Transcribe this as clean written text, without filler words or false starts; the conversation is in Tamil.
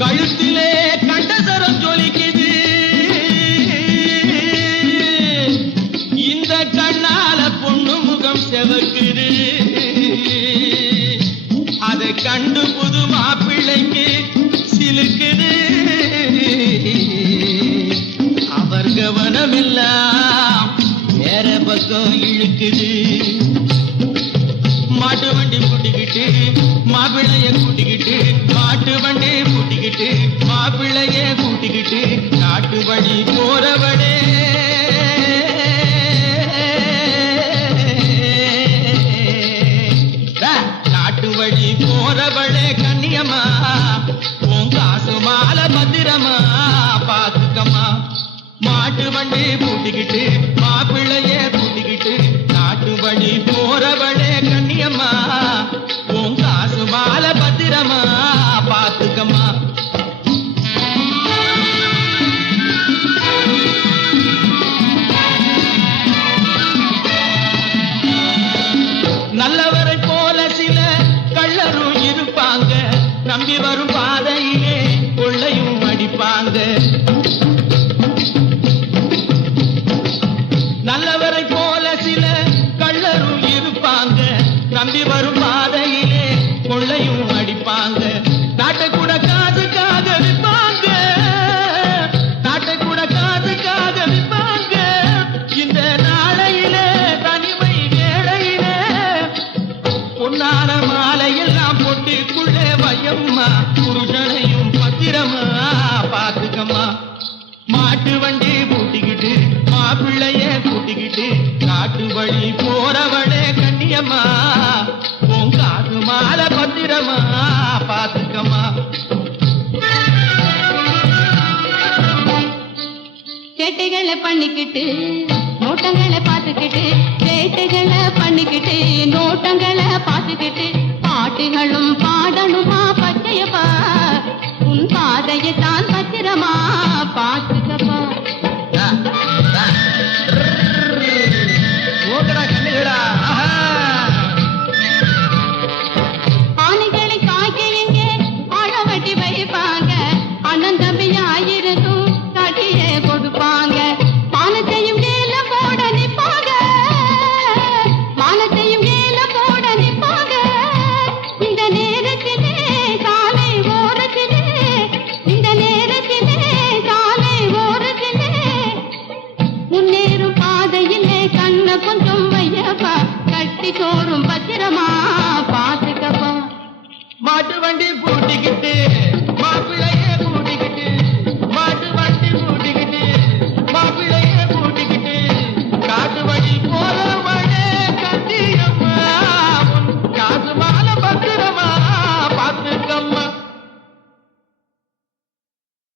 கழுத்திலே கண்டசரம் ஜொலிக்குது, இந்த கண்ணால பொண்ணு முகம் செவக்குது. அதை கண்டு புது மாப்பிள்ளைக்கு சிலுக்குது. அவர் கவனமெல்லாம் வேற பக்கம் இழுக்குது. மாட்டு வண்டி கூட்டிக்கிட்டு மாப்பிள்ளைய கூட்டிக்கிட்டு, மாட்டு வண்டி கூட்டிக்கிட்டு மாப்பிள்ளைய கூட்டிக்கிட்டு, நாட்டு வழி போறவடே நாட்டு வழி போறவளே கண்ணியம்மா, உன் காசு மாலை பத்திரமா பாத்துக்கம்மா. மாட்டு வண்டி கூட்டிக்கிட்டு மாப்பிள்ளைய கூட்டிக்கிட்டு, நாட்டு வழி போறவளே கண்ணியம்மா, உன் காசு மாலை பத்திரமா பாத்துக்கம்மா. நல்லவரை போல சில கள்ளரும் இருப்பாங்க, நம்பி வரும் பாதையிலே கொள்ளையும் அடிப்பாங்க. நல்லவரை போல சில கள்ளரும் இருப்பாங்க, நம்பி வரும் பாதையிலே கொள்ளையும் அடிப்பாங்க. நாட்டை கூட காதுக்காக விற்பாங்க, நாட்டை கூட காதுக்காக விற்பாங்க. இந்த நாளையிலே தனிமை வேளையிலே பொன்னான மாலையெல்லாம் பொட்டிக்குள்ளே வையம்மா, புருஷனையும் பத்திரமா பாத்துக்கம்மா. மாட்டு வண்டி கூட்டிக்கிட்டு மாப்பிள்ளைய கூட்டிக்கிட்டு, காட்டு வழி போறவளே கண்ணியம்மா, உன் காசு மாலை பத்திரமா பாத்துக்கம்மா. சேட்டைகளை பண்ணிக்கிட்டு நோட்டங்களை பார்த்துக்கிட்டு, சேட்டைகளை பண்ணிக்கிட்டு நோட்டங்களை பார்த்துக்கிட்டு, பாட்டுகளும் பாடணுமா பச்சையப்பா, உன் பாதையை தான் பத்திரமா பார்த்துக்கப்பா. ஆனைகளை காய்க்க எங்கே ஆழவட்டி வைப்பாங்க, அண்ணன் தம்பியாயிருந்தும் கட்டியே கொடுப்பாங்க. மானத்தையும் கேல போட நிப்பாங்க, மானத்தையும் கேல போட நிப்பாங்க. இந்த நேரத்திலே சாலை ஓரத்திலே, இந்த நேரத்திலே சாலை ஓரத்திலே, முன்னேறும் பாதையிலே கண்ண கொஞ்சம் வையப்பா, கட்டி சோறும் பத்திரமா பாத்துக்கப்பா. மாட்டு வண்டி கூட்டிக்கிட்டு மாப்பிள்ளைய